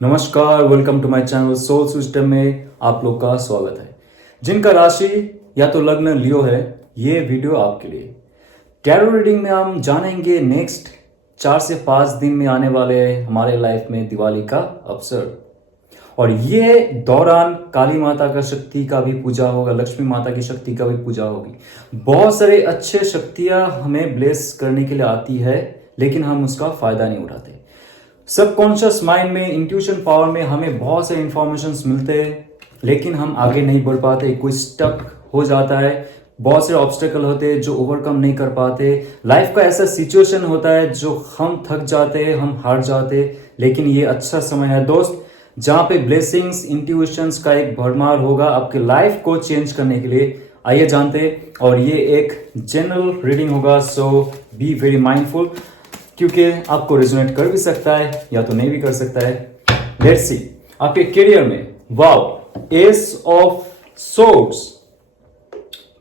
नमस्कार, welcome to my channel soul system में आप लोग का स्वागत है। जिनका राशि या तो लग्न लियो है, ये वीडियो आपके लिए। टैरो रीडिंग में हम जानेंगे नेक्स्ट 4 से 5 दिन में आने वाले हमारे लाइफ में दिवाली का अवसर, और ये दौरान काली माता का शक्ति का भी पूजा होगा, लक्ष्मी माता की शक्ति का भी पूजा होगी। बहुत सारे अच्छे शक्तियां हमें ब्लेस करने के लिए आती है, लेकिन हम उसका फायदा नहीं उठाते। सबकॉन्शियस माइंड में, इंट्यूशन पावर में हमें बहुत सारे इंफॉर्मेशंस मिलते हैं, लेकिन हम आगे नहीं बढ़ पाते। कोई स्टक हो जाता है, बहुत सारे ऑब्स्टेकल होते हैं जो ओवरकम नहीं कर पाते। लाइफ का ऐसा सिचुएशन होता है जो हम थक जाते हैं, हम हार जाते हैं। लेकिन ये अच्छा समय है दोस्त, जहां पे ब्लेसिंग्स, इंट्यूशंस का एक भरमार होगा आपके लाइफ को चेंज करने के लिए। आइए जानते हैं, और ये एक जनरल रीडिंग होगा, सो बी वेरी माइंडफुल, क्योंकि आपको रेजोनेट कर भी सकता है या तो नहीं भी कर सकता है। लेट्स सी आपके करियर में। Wow, S of swords.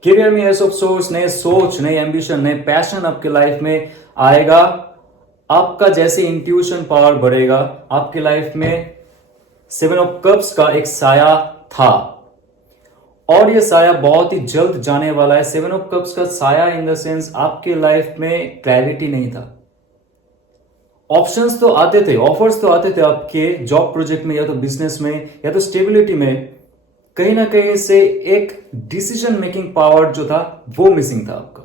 Career में एस ऑफ सोर्ड्स, नए सोच, नए एम्बिशन, नए पैशन आपके लाइफ में आएगा। आपका जैसे इंट्यूशन पावर बढ़ेगा, आपके लाइफ में 7 ऑफ कप्स का एक साया था, और ये साया बहुत ही जल्द जाने वाला है। 7 ऑफ कप्स का साया इन द सेंस आपके लाइफ में क्लैरिटी नहीं था। ऑप्शंस तो आते थे, ऑफर्स तो आते थे आपके जॉब प्रोजेक्ट में, या तो बिजनेस में, या तो स्टेबिलिटी में। कहीं ना कहीं से एक डिसीजन मेकिंग पावर जो था वो मिसिंग था आपका।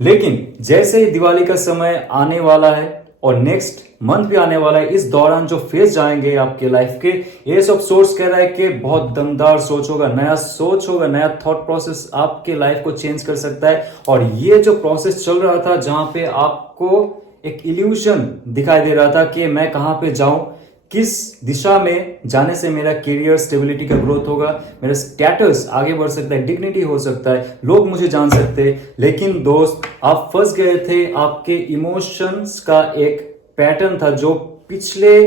लेकिन जैसे ही दिवाली का समय आने वाला है और नेक्स्ट मंथ भी आने वाला है, इस दौरान जो फेज जाएंगे आपके लाइफ के, एस ऑफ सोर्स कह रहा है कि बहुत दमदार सोच होगा, नया सोच होगा, नया थॉट प्रोसेस आपके लाइफ को चेंज कर सकता है। और ये जो प्रोसेस चल रहा था, जहां पे आपको एक इल्यूशन दिखाई दे रहा था कि मैं कहां पे जाऊं, किस दिशा में जाने से मेरा करियर स्टेबिलिटी का ग्रोथ होगा, मेरा स्टेटस आगे बढ़ सकता है, डिग्निटी हो सकता है, लोग मुझे जान सकते हैं। लेकिन दोस्त, आप फंस गए थे। आपके इमोशंस का एक पैटर्न था जो पिछले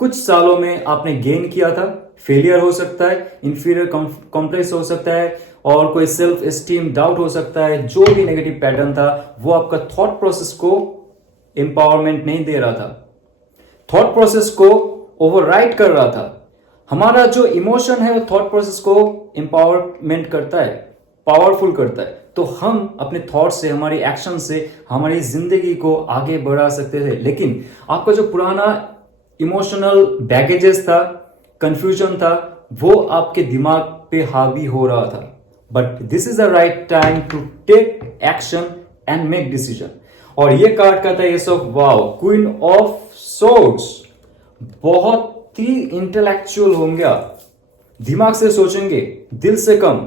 कुछ सालों में आपने गेन किया था। फेलियर हो सकता है, इंफीरियर कॉम्प्लेक्स हो सकता है, और कोई सेल्फ एस्टीम डाउट हो सकता है। जो भी नेगेटिव पैटर्न था वो आपका थॉट प्रोसेस को एम्पावरमेंट नहीं दे रहा था, थॉट प्रोसेस को ओवरराइड कर रहा था। हमारा जो इमोशन है वो थॉट प्रोसेस को एम्पावरमेंट करता है, पावरफुल करता है। तो हम अपने थॉट से, हमारी एक्शन से हमारी जिंदगी को आगे बढ़ा सकते थे। लेकिन आपका जो पुराना इमोशनल बैगेजेस था, कंफ्यूजन था, वो आपके दिमाग पे हावी हो रहा था। But this is the right time to take action and make decision. और ये कार्ड का था एस ऑफ वाव, क्वीन ऑफ सोर्ड्स। बहुत ही इंटेलेक्चुअल होंगे आप, दिमाग से सोचेंगे, दिल से कम।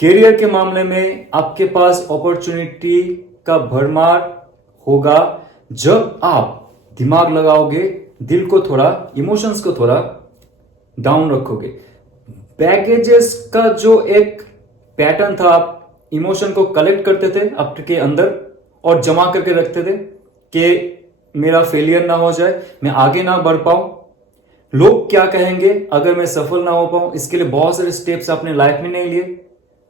करियर के मामले में आपके पास अपॉर्चुनिटी का भरमार होगा जब आप दिमाग लगाओगे, दिल को थोड़ा, इमोशंस को थोड़ा डाउन रखोगे। बैगेजेस का जो एक पैटर्न था, आप इमोशन को कलेक्ट करते थे आपके अंदर और जमा करके रखते थे कि मेरा फेलियर ना हो जाए, मैं आगे ना बढ़ पाऊं, लोग क्या कहेंगे अगर मैं सफल ना हो पाऊं। इसके लिए बहुत सारे स्टेप्स आपने लाइफ में नहीं लिए।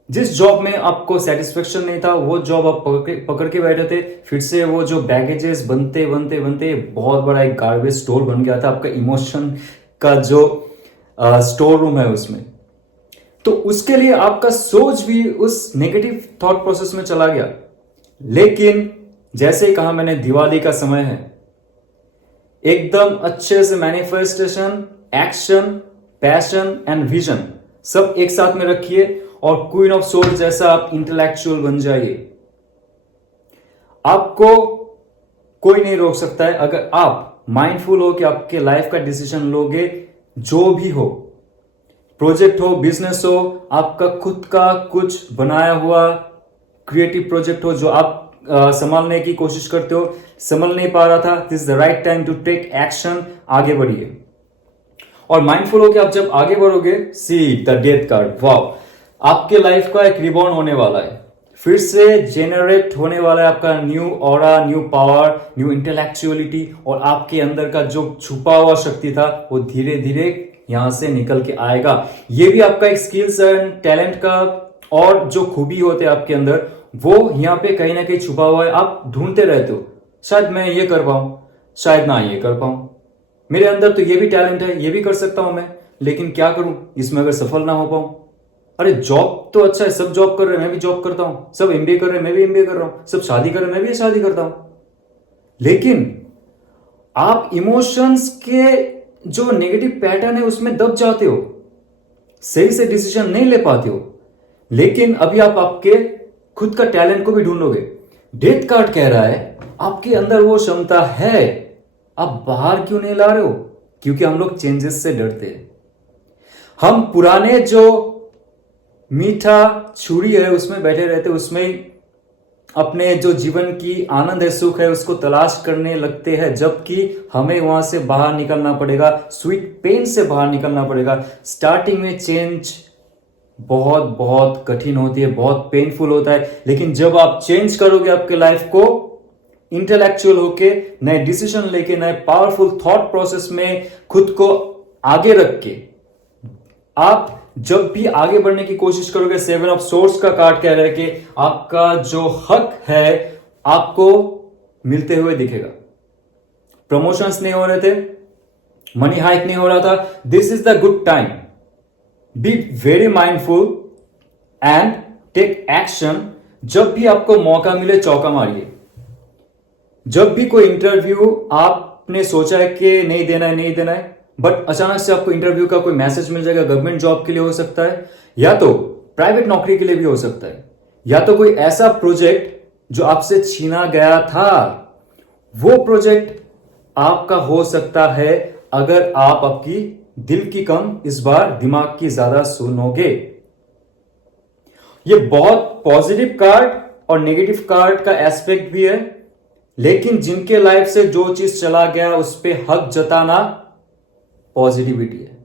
जिस जॉब में आपको सेटिस्फेक्शन नहीं था, वो जॉब आप पकड़ के बैठे थे। फिर से वो जो बैगेजेस बनते बनते बनते बहुत बड़ा एक गार्बेज स्टोर बन गया था आपका इमोशन का जो स्टोर रूम है उसमें। तो उसके लिए आपका सोच भी उस नेगेटिव थॉट प्रोसेस में चला गया। लेकिन जैसे ही कहा मैंने, दिवाली का समय है, एकदम अच्छे से manifestation, action, passion and vision सब एक साथ में रखिए, और क्वीन ऑफ सोर्ड्स जैसा आप इंटेलेक्चुअल बन जाइए। आपको कोई नहीं रोक सकता है अगर आप माइंडफुल हो कि आपके लाइफ का डिसीजन लोगे। जो भी हो, प्रोजेक्ट हो, बिजनेस हो, आपका खुद का कुछ बनाया हुआ क्रिएटिव प्रोजेक्ट हो जो आप संभालने की कोशिश करते हो, संभल नहीं पा रहा था, this is the right time to take action. आगे बढ़िए, और माइंडफुल हो कि आप जब आगे बढ़ोगे, see the death card. Wow, आपके लाइफ का एक रिबॉर्न होने वाला है, फिर से जेनरेट होने वाला है आपका new aura, new power, new intellectuality, और आपके अंदर का जो छुपा हुआ शक्ति था वो धीरे धीरे यहां से निकल के आएगा। ये भी आपका एक स्किल्स एंड टैलेंट का, और जो खूबी होते हैं आपके अंदर, वो यहां पे कहीं ना कहीं छुपा हुआ है। आप ढूंढते रहते हो, शायद मैं ये कर पाऊं, शायद ना ये कर पाऊं, मेरे अंदर तो ये भी टैलेंट है, ये भी कर सकता हूं मैं, लेकिन क्या करूं इसमें अगर सफल ना हो पाऊं। अरे जॉब तो अच्छा है, सब जॉब कर रहे हैं, मैं भी जॉब करता हूं, सब एमबीए कर रहे हैं, मैं भी एमबीए कर रहा हूं, सब शादी कर रहे हैं, मैं भी शादी करता हूं। लेकिन आप इमोशंस के जो नेगेटिव पैटर्न है उसमें दब जाते हो, सही से डिसीजन नहीं ले पाते हो। लेकिन अभी आप आपके खुद का टैलेंट को भी ढूंढोगे। डेथ कार्ड कह रहा है आपके अंदर वो क्षमता है, आप बाहर क्यों नहीं ला रहे हो? क्योंकि हम लोग चेंजेस से डरते हैं। हम पुराने जो मीठा छुरी है उसमें बैठे रहते, उसमें अपने जो जीवन की आनंद है, सुख है, उसको तलाश करने लगते हैं, जबकि हमें वहां से बाहर निकलना पड़ेगा, स्वीट पेन से बाहर निकलना पड़ेगा। स्टार्टिंग में चेंज बहुत बहुत कठिन होती है, बहुत पेनफुल होता है, लेकिन जब आप चेंज करोगे आपके लाइफ को, इंटेलेक्चुअल होके, नए डिसीजन लेके, नए पावरफुल थॉट प्रोसेस में खुद को आगे रख के, आप जब भी आगे बढ़ने की कोशिश करोगे, 7 ऑफ सोर्स का कार्ड कह रहा है कि आपका जो हक है आपको मिलते हुए दिखेगा। प्रमोशंस नहीं हो रहे थे, मनी हाइक नहीं हो रहा था, this is the good time. Be very mindful and take action. जब भी आपको मौका मिले चौका मारिए। जब भी कोई इंटरव्यू आपने सोचा है कि नहीं देना है, नहीं देना है, बट अचानक से आपको इंटरव्यू का कोई मैसेज मिल जाएगा, गवर्नमेंट जॉब के लिए हो सकता है, या तो प्राइवेट नौकरी के लिए भी हो सकता है, या तो कोई ऐसा प्रोजेक्ट जो आपसे छीना गया था, वो प्रोजेक्ट आपका हो सकता है अगर आप आपकी दिल की कम, इस बार दिमाग की ज्यादा सुनोगे। ये बहुत पॉजिटिव कार्ड और नेगेटिव कार्ड का एस्पेक्ट भी है, लेकिन जिनके लाइफ से जो चीज चला गया उस पर हक जताना पॉजिटिविटी है।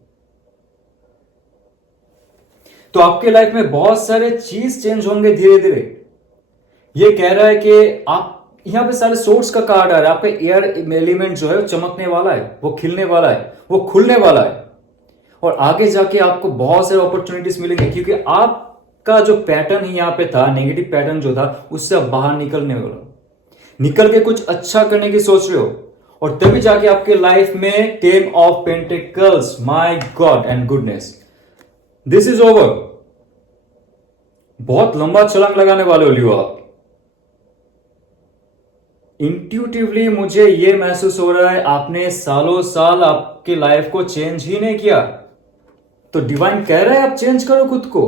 तो आपके लाइफ में बहुत सारे चीज चेंज होंगे धीरे धीरे। ये कह रहा है कि आप यहां पे सारे सोर्स का कार्ड आ रहा है, आपका एयर एलिमेंट जो है वो चमकने वाला है, वो खिलने वाला है, वो खुलने वाला है, और आगे जाके आपको बहुत सारे अपॉर्चुनिटीज मिलेंगे, क्योंकि आपका जो पैटर्न ही यहां पे था, नेगेटिव पैटर्न जो था, उससे आप बाहर निकलने वाले, निकल के कुछ अच्छा करने की सोच रहे हो, और तभी जाके आपके लाइफ में 10 of pentacles, my God and goodness, this is over. बहुत लंबा छलांग लगाने वाले हो लियो आप। इंट्यूटिवली मुझे यह महसूस हो रहा है आपने सालों साल आपके लाइफ को चेंज ही नहीं किया, तो डिवाइन कह रहा है आप चेंज करो खुद को।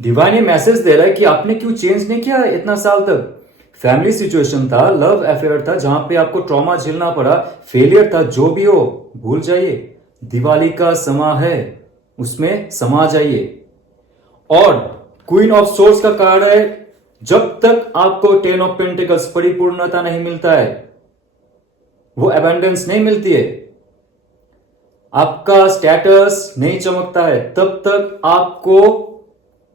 डिवाइन ये मैसेज दे रहा है कि आपने क्यों चेंज नहीं किया इतना साल तक। फैमिली सिचुएशन था, लव अफेयर था, जहां पे आपको ट्रॉमा झेलना पड़ा, फेलियर था, जो भी हो भूल जाइए। दिवाली का समा है, उसमें समा जाइए। और क्वीन ऑफ सोर्स का कार्ड है, जब तक आपको 10 ऑफ पेंटिकल्स परिपूर्णता नहीं मिलता है, वो अबेंडेंस नहीं मिलती है, आपका स्टेटस नहीं चमकता है, तब तक आपको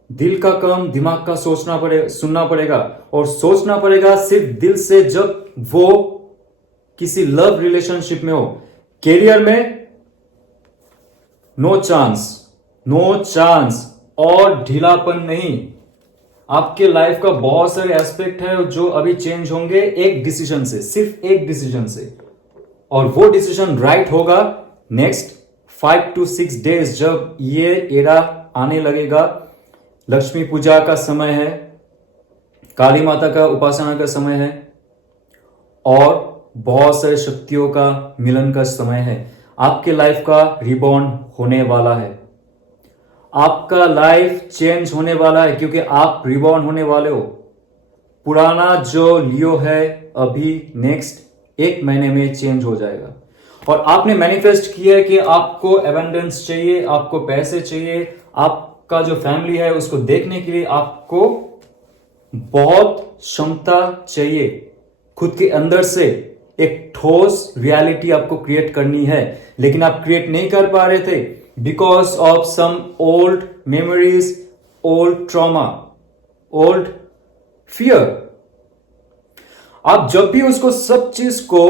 दिल का कम, दिमाग का सोचना पड़ेगा, सुनना पड़ेगा, और सोचना पड़ेगा सिर्फ दिल से जब वो किसी लव रिलेशनशिप में हो। कैरियर में नो चांस, नो चांस, और ढीलापन नहीं। आपके लाइफ का बहुत सारे एस्पेक्ट है जो अभी चेंज होंगे एक डिसीजन से, सिर्फ एक डिसीजन से, और वो डिसीजन राइट होगा नेक्स्ट 5 to 6 डेज, जब ये एरा आने लगेगा। लक्ष्मी पूजा का समय है, काली माता का उपासना का समय है, और बहुत सारे शक्तियों का मिलन का समय है। आपके लाइफ का रिबॉर्न होने वाला है, आपका लाइफ चेंज होने वाला है, क्योंकि आप रिबॉर्न होने वाले हो। पुराना जो लियो है अभी नेक्स्ट 1 महीने में चेंज हो जाएगा। और आपने मैनिफेस्ट किया है कि आपको एबंडेंस चाहिए, आपको पैसे चाहिए, आपका जो फैमिली है उसको देखने के लिए आपको बहुत क्षमता चाहिए। खुद के अंदर से एक ठोस रियलिटी आपको क्रिएट करनी है, लेकिन आप क्रिएट नहीं कर पा रहे थे because of some old memories, old trauma, old fear. आप जब भी उसको, सब चीज को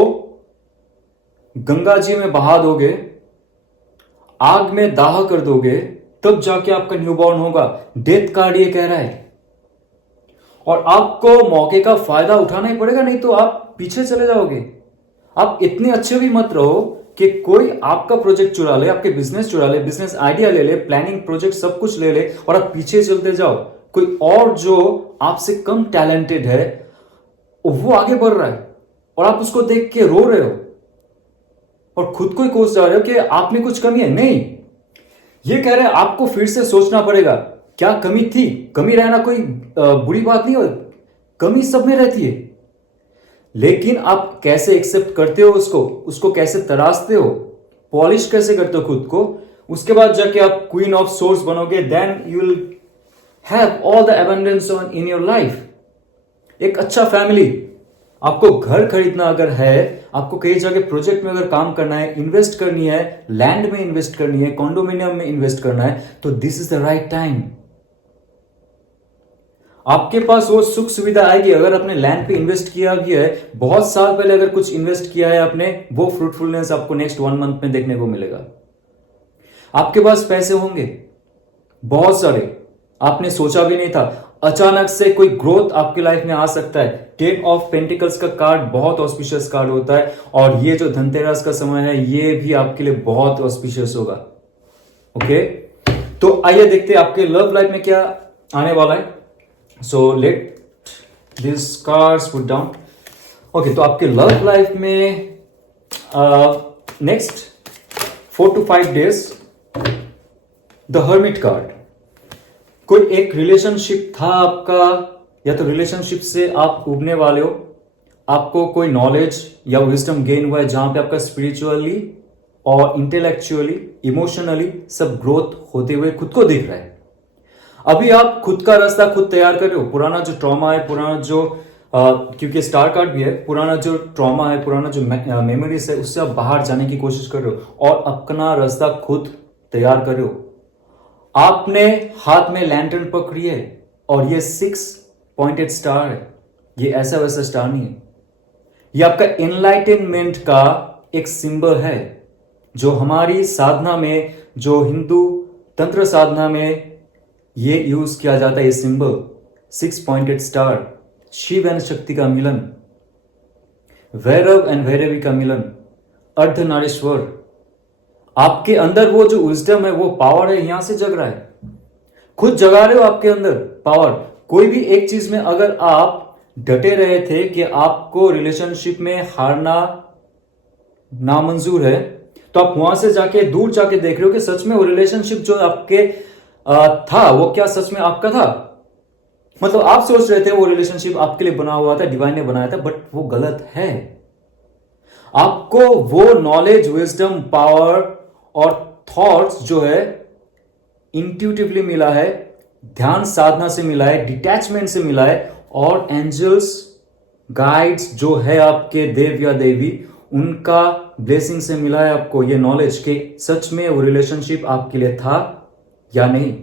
गंगा जी में बहा दोगे, आग में दाह कर दोगे, तब जाके आपका न्यूबॉर्न होगा। डेथ कार्ड ये कह रहा है, और आपको मौके का फायदा उठाना ही पड़ेगा, नहीं तो आप पीछे चले जाओगे। आप इतने अच्छे भी मत रहो कि कोई आपका प्रोजेक्ट चुरा ले, आपके बिजनेस चुरा ले, बिजनेस आइडिया ले ले, प्लानिंग प्रोजेक्ट सब कुछ ले ले और आप पीछे चलते जाओ, कोई और जो आपसे कम टैलेंटेड है वो आगे बढ़ रहा है और आप उसको देख के रो रहे हो और खुद को ही कोस जा रहे हो कि आप में कुछ कमी है। नहीं, ये कह रहे हैं आपको फिर से सोचना पड़ेगा क्या कमी थी। कमी रहना कोई बुरी बात नहीं हो, कमी सब में रहती है, लेकिन आप कैसे एक्सेप्ट करते हो उसको कैसे तराशते हो, पॉलिश कैसे करते हो खुद को, उसके बाद जाके आप क्वीन ऑफ सोर्स बनोगे। Then you will have all the abundance in your life. एक अच्छा फैमिली, आपको घर खरीदना अगर है, आपको कई जगह प्रोजेक्ट में अगर काम करना है, इन्वेस्ट करनी है, लैंड में इन्वेस्ट करनी है, कॉन्डोमिनियम में इन्वेस्ट करना है, तो this is the right time. आपके पास वो सुख सुविधा आएगी अगर आपने लैंड पे इन्वेस्ट किया भी है, बहुत साल पहले अगर कुछ इन्वेस्ट किया है आपने, वो फ्रूटफुलनेस आपको नेक्स्ट 1 मंथ में देखने को मिलेगा। आपके पास पैसे होंगे बहुत सारे, आपने सोचा भी नहीं था, अचानक से कोई ग्रोथ आपकी लाइफ में आ सकता है। 10 ऑफ पेंटिकल्स का कार्ड बहुत ऑस्पिशियस कार्ड होता है और ये जो धनतेरस का समय है ये भी आपके लिए बहुत ऑस्पिशियस होगा। ओके, तो आइए देखते हैं आपके लव लाइफ में क्या आने वाला है। So let this cards put down. Okay, तो आपके लव लाइफ में next 4 to 5 days the hermit card. कोई एक रिलेशनशिप था आपका, या तो रिलेशनशिप से आप उबने वाले हो, आपको कोई नॉलेज या विजडम गेन हुआ है जहां पे आपका स्पिरिचुअली और इंटेलेक्चुअली इमोशनली सब ग्रोथ होते हुए खुद को दिख रहा है। अभी आप खुद का रास्ता खुद तैयार कर रहे हो। पुराना जो ट्रॉमा है, पुराना जो क्योंकि स्टार कार्ड भी है, पुराना जो ट्रॉमा है, पुराना जो मेमोरीज है, उससे आप बाहर जाने की कोशिश कर रहे हो और अपना रास्ता खुद तैयार कर रहे हो। आपने हाथ में लैंटर्न पकड़ी है और ये 6 पॉइंटेड स्टार है। ये ऐसा वैसा स्टार नहीं है, ये आपका एनलाइटनमेंट का एक सिंबल है जो हमारी साधना में, जो हिंदू तंत्र साधना में ये यूज किया जाता है। ये symbol 6 pointed star, Shiva and Shakti का मिलन, भैरव एंड भैरवी का मिलन, अर्धनारीश्वर। आपके अंदर वो जो विजडम है, वो पावर है, यहां से जग रहा है, खुद जगा रहे हो आपके अंदर पावर। कोई भी एक चीज में अगर आप डटे रहे थे कि आपको रिलेशनशिप में हारना नामंजूर है, तो आप वहां से जाके दूर जाके देख रहे हो कि सच में वो रिलेशनशिप जो आपके था वो क्या सच में आपका था। मतलब आप सोच रहे थे वो रिलेशनशिप आपके लिए बना हुआ था, डिवाइन ने बनाया था, बट वो गलत है। आपको वो नॉलेज, विजडम, पावर और थॉट्स जो है इंट्यूटिवली मिला है, ध्यान साधना से मिला है, डिटैचमेंट से मिला है, और एंजल्स गाइड्स जो है आपके देव या देवी, उनका ब्लेसिंग से मिला है आपको ये नॉलेज कि सच में वो रिलेशनशिप आपके लिए था या नहीं।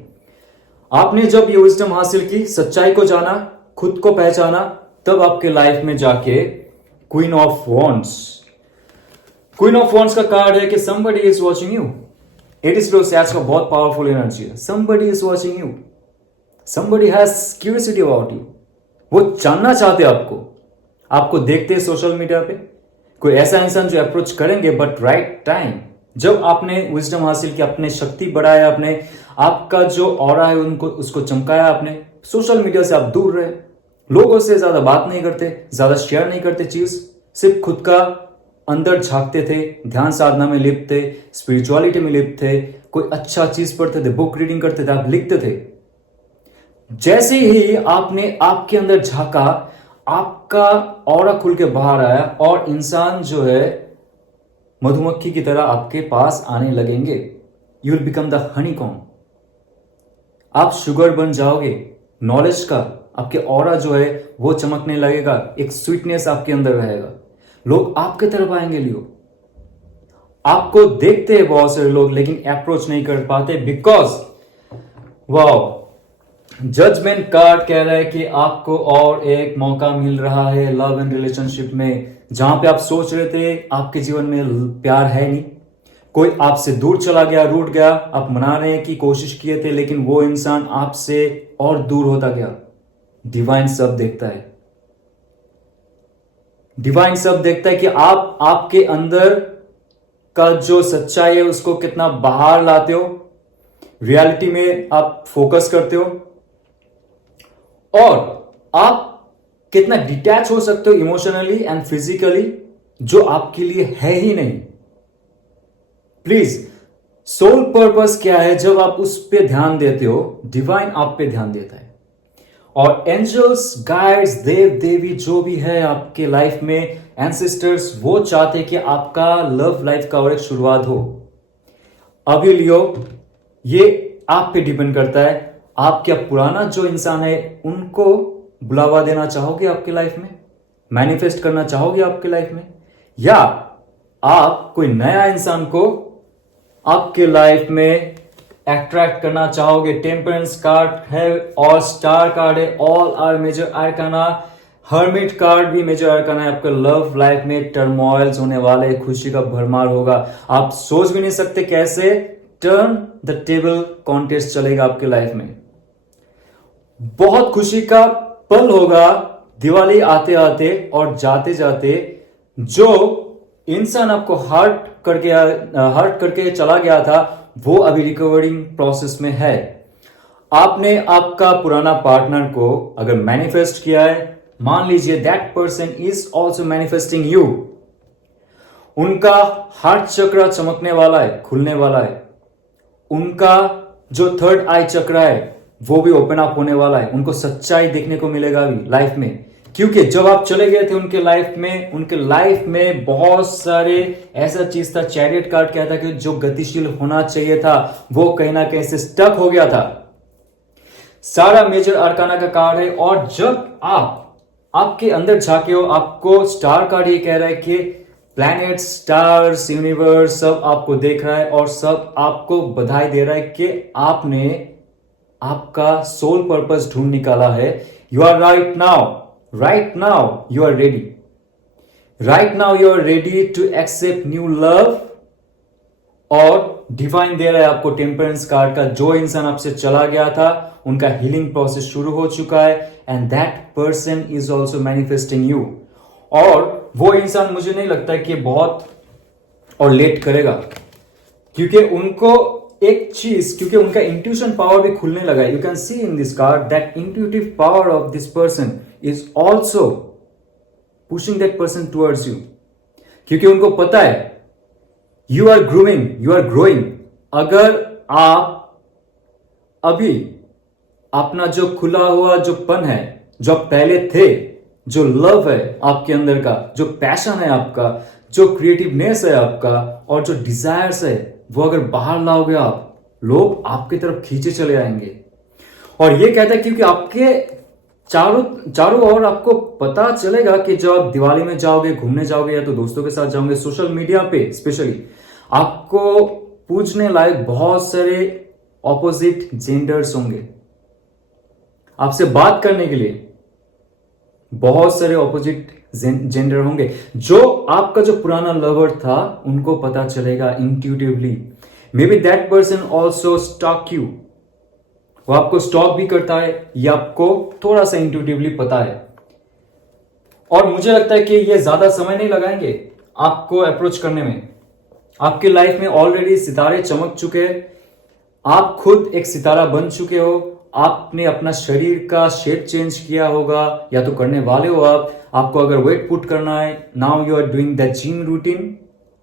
आपने जब ये विजडम हासिल की, सच्चाई को जाना, खुद को पहचाना, तब आपके लाइफ में जाके queen of wands. Queen of wands का कार्ड है कि somebody is watching you। 80 किलो सैट्स का बहुत पावरफुल एनर्जी है। somebody is watching you, somebody has curiosity about you। वो जानना चाहते आपको देखते हैं सोशल मीडिया पे, कोई ऐसा इंसान जो अप्रोच करेंगे, बट राइट टाइम जब आपने विजडम हासिल की, अपने शक्ति बढ़ाया, आपने आपका जो ऑरा है उनको उसको चमकाया आपने, सोशल मीडिया से आप दूर रहे, लोगों से ज्यादा बात नहीं करते, ज्यादा शेयर नहीं करते चीज, सिर्फ खुद का अंदर झांकते थे, ध्यान साधना में लिप्त थे, स्पिरिचुअलिटी में लिप्त थे, कोई अच्छा चीज पढ़ते थे, बुक रीडिंग करते थे, आप लिखते थे। जैसे ही आपने आपके अंदर झांका, आपका ऑरा खुल के बाहर आया और इंसान जो है मधुमक्खी की तरह आपके पास आने लगेंगे। You will become the honeycomb. आप शुगर बन जाओगे नॉलेज का, आपके ऑरा जो है वो चमकने लगेगा, एक स्वीटनेस आपके अंदर रहेगा, लोग आपके तरफ आएंगे। लियो, आपको देखते हैं बहुत सारे लोग, लेकिन अप्रोच नहीं कर पाते बिकॉज वाओ, जजमेंट कार्ड कह रहा है कि आपको और एक मौका मिल रहा है लव एंड रिलेशनशिप में, जहां पे आप सोच रहे थे आपके जीवन में प्यार है नहीं, कोई आपसे दूर चला गया, रूठ गया, आप मनाने की कोशिश किए थे, लेकिन वो इंसान आपसे और दूर होता गया। डिवाइन सब देखता है, डिवाइन सब देखता है कि आपके अंदर का जो सच्चाई है उसको कितना बाहर लाते हो, रियलिटी में आप फोकस करते हो, और आप कितना डिटैच हो सकते हो इमोशनली एंड फिजिकली, जो आपके लिए है ही नहीं। प्लीज, सोल पर्पस क्या है? जब आप उस पे ध्यान देते हो, डिवाइन आप पे ध्यान देता है। और एंजल्स, गाइड्स, देव देवी जो भी है आपके लाइफ में, एंसेस्टर्स, वो चाहते कि आपका लव लाइफ का और एक शुरुआत हो। अभी लियो, ये आप पे डिपेंड करता है। आप क्या पुराना जो इंसान है उनको बुलावा देना चाहोगे आपकी लाइफ में, मैनिफेस्ट करना चाहोगे आपकी लाइफ में, या आप कोई नया इंसान को आपके लाइफ में अट्रैक्ट करना चाहोगे? टेम्परेंस कार्ड है और स्टार कार्ड है, all are major arcana, hermit card भी मेजर आर्काना है। आपका लव लाइफ में टर्मोइल्स होने वाले, खुशी का भरमार होगा। आप सोच भी नहीं सकते कैसे टर्न द टेबल कॉन्टेस्ट चलेगा आपके लाइफ में। बहुत खुशी का पल होगा दिवाली आते आते और जाते जाते। जो इंसान आपको हर्ट करके चला गया था, वो अभी रिकवरिंग प्रोसेस में है। आपने आपका पुराना पार्टनर को अगर मैनिफेस्ट किया है, मान लीजिए that person is also manifesting you. उनका हार्ट चक्र चमकने वाला है, खुलने वाला है। उनका जो थर्ड आई चक्र है वो भी ओपन अप होने वाला है। उनको सच्चाई देखने को मिलेगा अभी लाइफ में, क्योंकि जब आप चले गए थे उनके लाइफ में बहुत सारे ऐसा चीज था। चैरियट कार्ड कहता कि जो गतिशील होना चाहिए था वो कहीं ना कहीं से स्टक हो गया था। सारा मेजर आर्काना का कार्ड है। और जब आप आपके अंदर झाके हो, आपको स्टार कार्ड ये कह रहा है कि प्लैनेट, स्टार्स, यूनिवर्स सब आपको देख रहा है और सब आपको बधाई दे रहा है कि आपने आपका सोल पर्पस ढूंढ निकाला है। You are right now you are ready. Right now you are ready to accept new love. और डिवाइन दे रहा है आपको टेम्परेंस कार्ड का। जो इंसान आपसे चला गया था उनका हीलिंग प्रोसेस शुरू हो चुका है, and that person is also manifesting you. और वो इंसान, मुझे नहीं लगता कि बहुत और लेट करेगा, क्योंकि उनको एक चीज, क्योंकि उनका इंट्यूशन पावर भी खुलने लगा है। You can see in this card that intuitive power of this person is also pushing that person towards you, क्योंकि उनको पता है यू आर ग्रोइंग। अगर आप अभी अपना जो खुला हुआ जो पन है, जो आप पहले थे, जो लव है आपके अंदर का, जो पैशन है आपका, जो क्रिएटिवनेस है आपका, और जो डिजायर्स है, वो अगर बाहर लाओगे आप, लोग आपकी तरफ खींचे चले आएंगे। और ये कहता है क्योंकि आपके चारों ओर आपको पता चलेगा कि जब आप दिवाली में जाओगे, घूमने जाओगे, या तो दोस्तों के साथ जाओगे, सोशल मीडिया पे स्पेशली आपको पूछने लायक बहुत सारे ऑपोजिट जेंडर्स होंगे। आपसे बात करने के लिए बहुत सारे ऑपोजिट जेंडर होंगे। जो आपका जो पुराना लवर था उनको पता चलेगा intuitively. May be that person also stock you. वो आपको स्टॉक भी करता है, या आपको थोड़ा सा इंट्यूटिवली पता है। और मुझे लगता है कि ये ज्यादा समय नहीं लगाएंगे आपको अप्रोच करने में। आपके लाइफ में ऑलरेडी सितारे चमक चुके हैं। आप खुद एक सितारा बन चुके हो। आपने अपना शरीर का शेप चेंज किया होगा, या तो करने वाले हो आप। आपको अगर वेट पुट करना है, now you are doing that gym routine,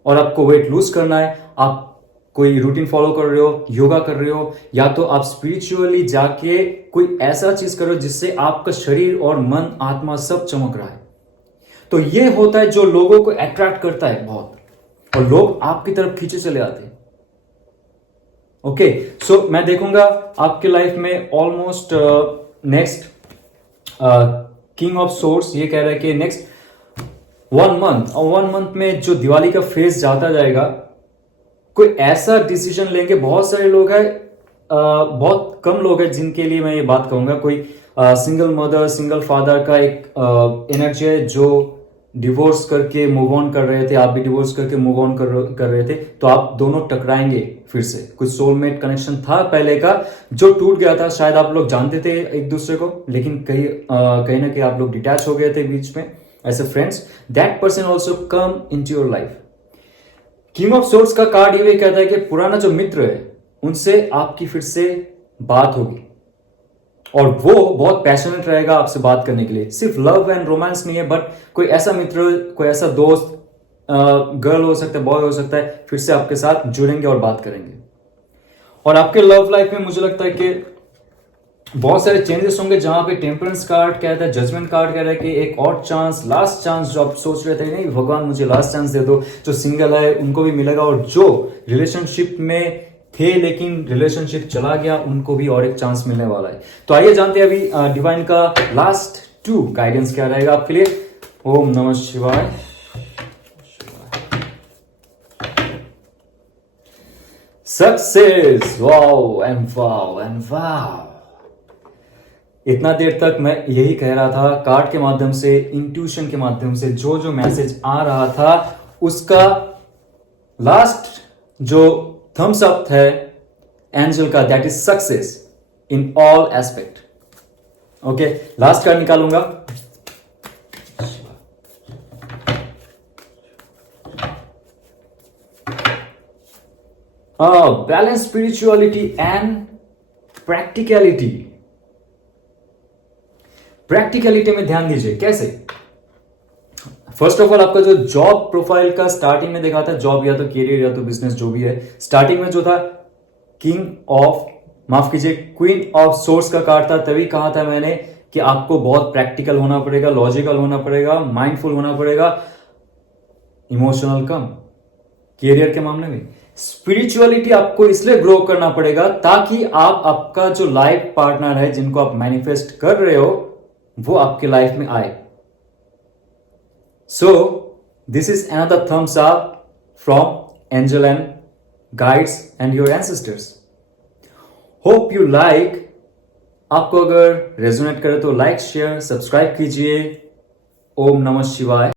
और आपको वेट लूज करना है, आप कोई रूटीन फॉलो कर रहे हो, योगा कर रहे हो, या तो आप स्पिरिचुअली जाके कोई ऐसा चीज करो जिससे आपका शरीर और मन, आत्मा सब चमक रहा है। तो ये होता है जो लोगों को अट्रैक्ट करता है बहुत, और लोग आपकी तरफ खींचे चले आते हैं। ओके, सो मैं देखूंगा आपके लाइफ में almost next king of source ये कह रहा है कि नेक्स्ट 1 मंथ, और 1 मंथ में जो दिवाली का फेज जाता जाएगा, कोई ऐसा डिसीजन लेंगे। बहुत सारे लोग हैं, बहुत कम लोग हैं जिनके लिए मैं ये बात कहूंगा। कोई सिंगल मदर, सिंगल फादर का एक एनर्जी है जो डिवोर्स करके मूव ऑन कर रहे थे। आप भी डिवोर्स करके मूव ऑन कर रहे थे, तो आप दोनों टकराएंगे फिर से। कुछ सोलमेट कनेक्शन था पहले का जो टूट गया था। शायद आप लोग जानते थे एक दूसरे को, लेकिन कहीं ना कहीं आप लोग डिटैच हो गए थे बीच में as a friends. That person also come into your life. King of swords का कार्ड ये कहता है कि पुराना जो मित्र है उनसे आपकी फिर से बात होगी और वो बहुत पैशनेट रहेगा आपसे बात करने के लिए। सिर्फ लव एंड रोमांस नहीं है, बट कोई ऐसा मित्र, कोई ऐसा दोस्त, गर्ल हो सकता है, बॉय हो सकता है, फिर से आपके साथ जुड़ेंगे और बात करेंगे। और आपके लव लाइफ में मुझे लगता है कि बहुत सारे चेंजेस होंगे, जहां पे टेम्परेंस कार्ड कहता है, जजमेंट कार्ड कह रहा है कि एक और चांस, लास्ट चांस, जो आप सोच रहे थे नहीं भगवान मुझे लास्ट चांस दे दो, जो सिंगल है उनको भी मिलेगा, और जो रिलेशनशिप में थे लेकिन रिलेशनशिप चला गया उनको भी और एक चांस मिलने वाला है। तो आइए जानते हैं अभी डिवाइन का लास्ट 2 गाइडेंस क्या रहेगा आपके लिए। ओम नमः शिवाय। Success, wow and wow and wow. इतना देर तक मैं यही कह रहा था, कार्ड के माध्यम से, इंट्यूशन के माध्यम से जो जो मैसेज आ रहा था उसका लास्ट जो थम्स अप है एंजल का, that is success in all aspect. Okay, last card निकालूंगा। Balance, spirituality and practicality. Practicality में ध्यान दीजिए। कैसे? फर्स्ट ऑफ ऑल, आपका जो जॉब प्रोफाइल का स्टार्टिंग में देखा था, जॉब या तो करियर या तो बिजनेस जो भी है, स्टार्टिंग में जो था किंग ऑफ, माफ कीजिए, क्वीन ऑफ सोर्स का कार्ड था। तभी कहा था मैंने कि आपको बहुत प्रैक्टिकल होना पड़ेगा, लॉजिकल होना पड़ेगा, माइंडफुल होना पड़ेगा, इमोशनल कम। करियर के मामले में स्पिरिचुअलिटी आपको इसलिए ग्रो करना पड़ेगा ताकि आप, आपका जो लाइफ पार्टनर है जिनको आप मैनिफेस्ट कर रहे हो, वो आपके लाइफ में आए। So this is another thumbs up from angel and guides and your ancestors. Hope you like. आपको अगर रेजोनेट करे तो लाइक, शेयर, सब्सक्राइब कीजिए। ओम नमः शिवाय।